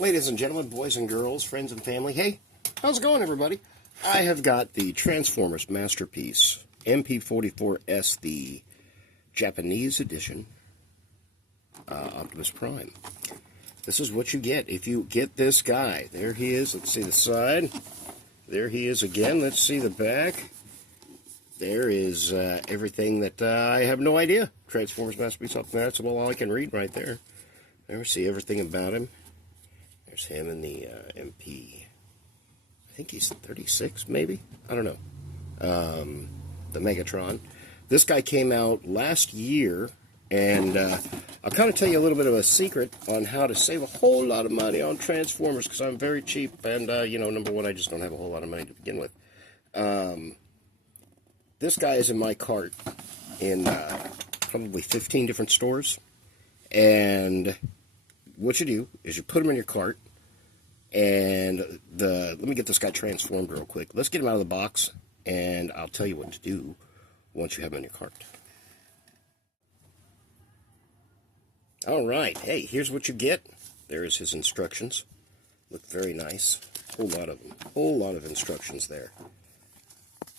Ladies and gentlemen, boys and girls, friends and family, hey, how's it going, everybody? I have got the Transformers Masterpiece, MP-44S, the Japanese edition, Optimus Prime. This is what you get if you get this guy. There he is. Let's see the side. There he is again. Let's see the back. There is everything that I have no idea. Transformers Masterpiece up there. That's all I can read right there. There we see everything about him. There's him in the MP. I think he's 36, maybe? I don't know. The Megatron. This guy came out last year, and I'll kind of tell you a little bit of a secret on how to save a whole lot of money on Transformers, because I'm very cheap, and, number one, I just don't have a whole lot of money to begin with. This guy is in my cart in probably 15 different stores, and what you do is you put him in your cart, and let me get this guy transformed real quick. Let's get him out of the box, and I'll tell you what to do once you have him in your cart. All right, hey, here's what you get. There's his instructions. Look very nice. Whole lot of instructions there.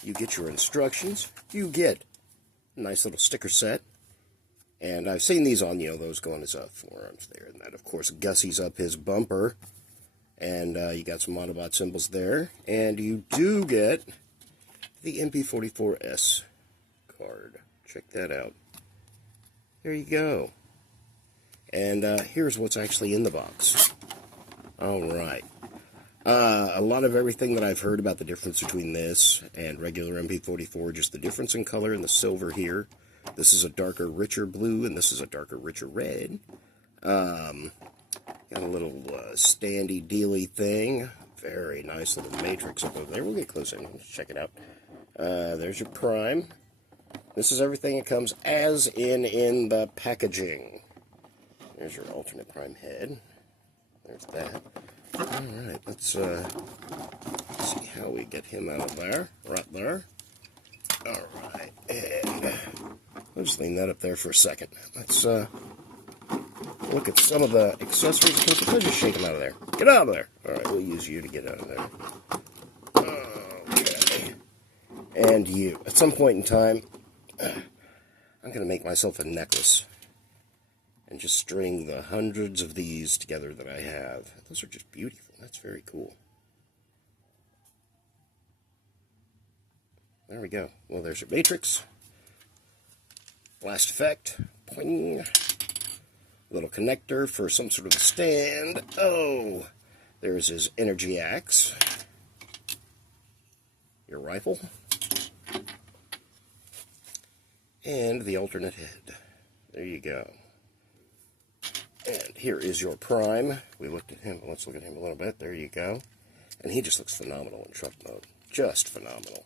You get your instructions. You get a nice little sticker set. And I've seen these on, those go on his forearms there. And that, of course, gussies up his bumper. And you got some Autobot symbols there. And you do get the MP-44S card. Check that out. There you go. And here's what's actually in the box. All right. A lot of everything that I've heard about the difference between this and regular MP-44, just the difference in color and the silver here. This is a darker, richer blue, and this is a darker, richer red. Got a little standy dealy thing. Very nice little matrix up over there. We'll get close in. Let's check it out. There's your Prime. This is everything that comes as in the packaging. There's your alternate Prime head. There's that. Alright, let's see how we get him out of there. Right there. Alright, and I'll just leave that up there for a second. Let's look at some of the accessories. Let's just shake him out of there. Get out of there! Alright, we'll use you to get out of there. Okay. And you. At some point in time, I'm going to make myself a necklace. And just string the hundreds of these together that I have. Those are just beautiful. That's very cool. There we go. Well, there's your matrix. Blast effect. Poing. Little connector for some sort of a stand. Oh! There's his energy axe. Your rifle. And the alternate head. There you go. And here is your Prime. We looked at him. Let's look at him a little bit. There you go. And he just looks phenomenal in truck mode. Just phenomenal.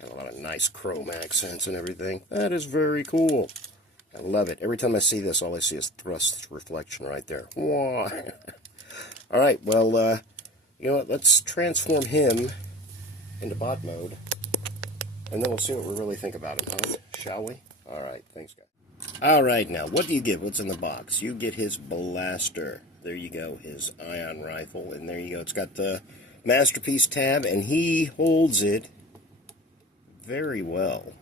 Got a lot of nice chrome accents and everything. That is very cool. I love it. Every time I see this, all I see is thrust reflection right there. Why? All right, well, you know what? Let's transform him into bot mode. And then we'll see what we really think about him, huh? Shall we? All right, thanks, guys. Alright, now, what do you get? What's in the box? You get his blaster. There you go, his ion rifle. And there you go. It's got the Masterpiece tab, and he holds it very well.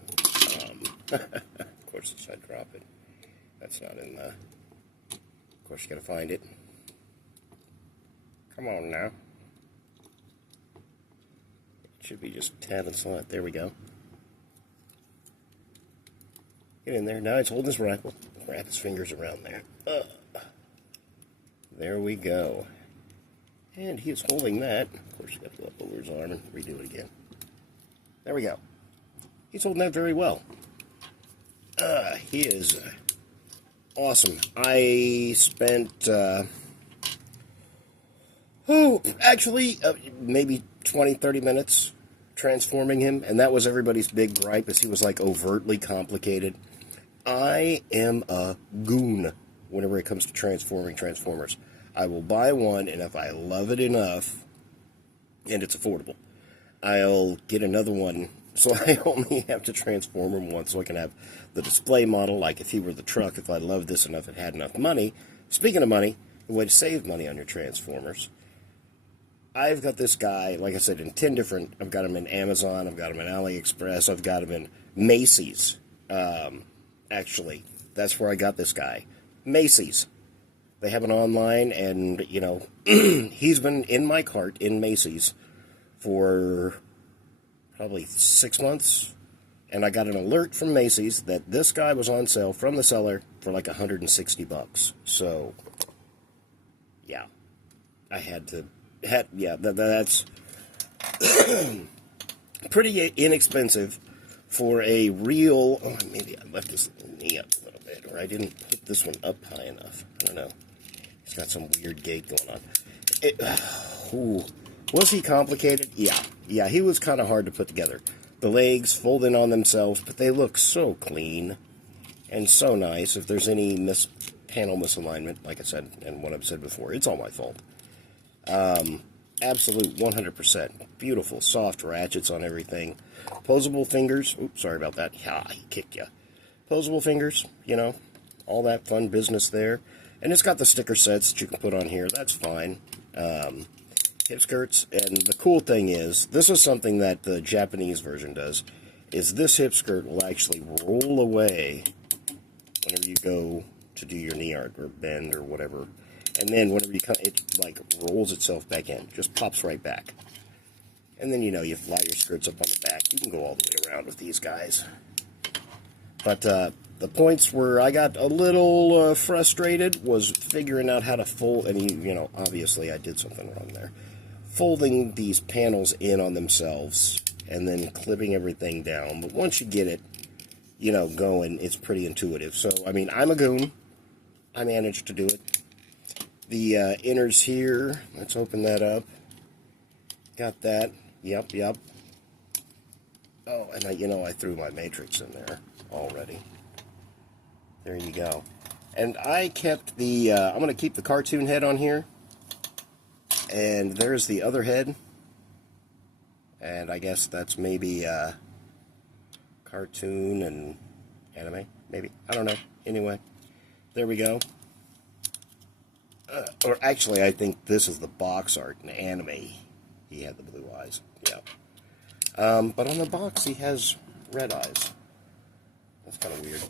Of course, if I drop it, that's not in the... Of course, you gotta find it. Come on, now. It should be just tab and slot. There we go. Get in there. Now he's holding his rifle. Wrap his fingers around there. There we go. And he is holding that. Of course, you got to go up over his arm and redo it again. There we go. He's holding that very well. He is awesome. I spent, maybe 20, 30 minutes transforming him, and that was everybody's big gripe, is he was, like, overtly complicated. I am a goon whenever it comes to transforming Transformers. I will buy one, and if I love it enough, and it's affordable, I'll get another one, so I only have to transform him once, so I can have the display model, like if he were the truck, if I loved this enough, it had enough money, speaking of money, the way to save money on your Transformers, I've got this guy, like I said, in 10 different, I've got him in Amazon, I've got him in AliExpress, I've got him in Macy's, actually. That's where I got this guy. Macy's. They have it online, and, you know, he's been in my cart in Macy's for probably 6 months, and I got an alert from Macy's that this guy was on sale from the seller for like $160. So, yeah, I had to, that's pretty inexpensive for a real, oh, maybe I left this knee up a little bit, or I didn't put this one up high enough. I don't know. He's got some weird gait going on. Was he complicated? Yeah, he was kind of hard to put together. The legs fold in on themselves, but they look so clean and so nice. If there's any panel misalignment, like I said, and what I've said before, it's all my fault. Absolute 100%. Beautiful, soft ratchets on everything. Posable fingers. Oops, sorry about that. Yeah, he kicked you. Posable fingers, you know, all that fun business there. And it's got the sticker sets that you can put on here. That's fine. Hip skirts. And the cool thing is, this is something that the Japanese version does, is this hip skirt will actually roll away whenever you go to do your knee art or bend or whatever. And then whenever you come, it like rolls itself back in. Just pops right back. And then, you know, you fly your skirts up on the back. You can go all the way around with these guys. But the points where I got a little frustrated was figuring out how to fold, and you know, obviously I did something wrong there. Folding these panels in on themselves and then clipping everything down. But once you get it, you know, going, it's pretty intuitive. So, I mean, I'm a goon. I managed to do it. The inners here, let's open that up. Got that. Yep. Oh, and I threw my matrix in there already. There you go. And I kept the, I'm going to keep the cartoon head on here. And there's the other head. And I guess that's maybe cartoon and anime, maybe. I don't know. Anyway, there we go. Or actually, I think this is the box art in anime. He had the blue eyes. Yeah. But on the box, he has red eyes. That's kind of weird.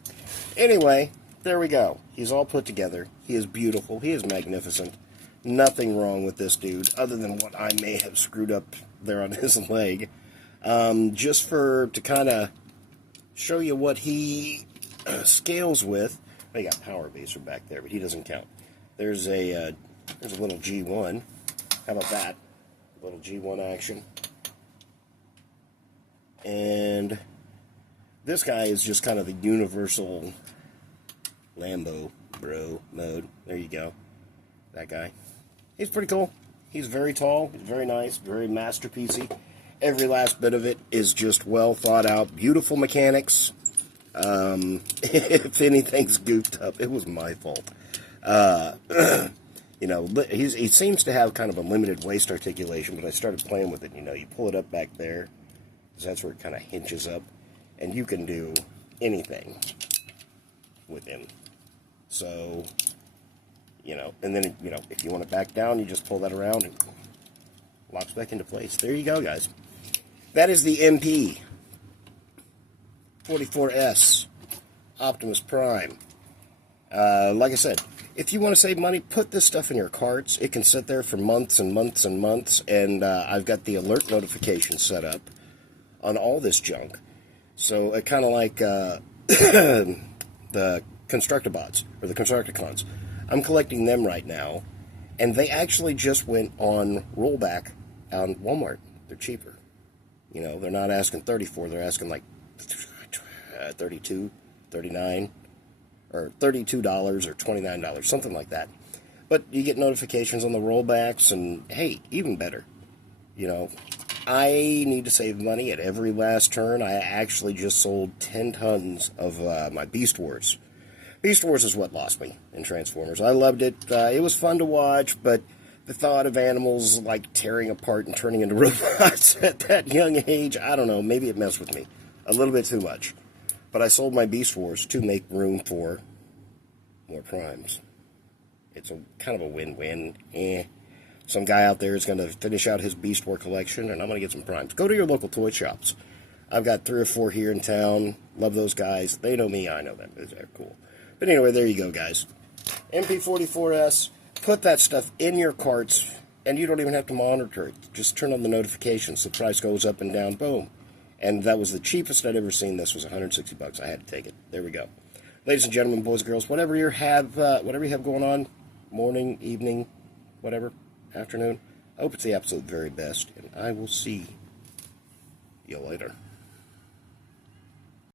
Anyway, there we go. He's all put together. He is beautiful. He is magnificent. Nothing wrong with this dude, other than what I may have screwed up there on his leg. Just to kind of show you what he scales with. Oh, you got power baser back there, but he doesn't count. There's a little G1. How about that? A little G1 action. And this guy is just kind of the universal Lambo bro mode. There you go. That guy. He's pretty cool. He's very tall. He's very nice. Very masterpiecey. Every last bit of it is just well thought out. Beautiful mechanics. If anything's goofed up, it was my fault. You know, he seems to have kind of a limited waist articulation, but I started playing with it. You know, you pull it up back there, because that's where it kind of hinges up, and you can do anything with him. So, you know, and then, you know, if you want to back down, you just pull that around and locks back into place. There you go, guys. That is the MP-44S Optimus Prime. Like I said, if you want to save money, put this stuff in your carts. It can sit there for months and months and months, and I've got the alert notification set up on all this junk. So it kind of like the Constructabots, or the Constructicons. I'm collecting them right now, and they actually just went on rollback on Walmart. They're cheaper. You know, they're not asking $34, they're asking like $32, $39, or $32 or $29, something like that. But you get notifications on the rollbacks, and hey, even better. You know, I need to save money at every last turn. I actually just sold 10 tons of my Beast Wars. Beast Wars is what lost me in Transformers. I loved it. It was fun to watch, but the thought of animals like tearing apart and turning into robots at that young age, I don't know, maybe it messed with me a little bit too much. But I sold my Beast Wars to make room for more Primes. it's a kind of a win-win. Some guy out there is going to finish out his Beast War collection, and I'm going to get some Primes. Go to your local toy shops. I've got 3 or 4 here in town. Love those guys. They know me. I know them. They're cool. But anyway, there you go, guys. MP-44S. Put that stuff in your carts, and you don't even have to monitor it. Just turn on the notifications. The price goes up and down. Boom. And that was the cheapest I'd ever seen. This was $160. I had to take it. There we go. Ladies and gentlemen, boys and girls, whatever you have going on, morning, evening, whatever, afternoon, I hope it's the absolute very best, and I will see you later.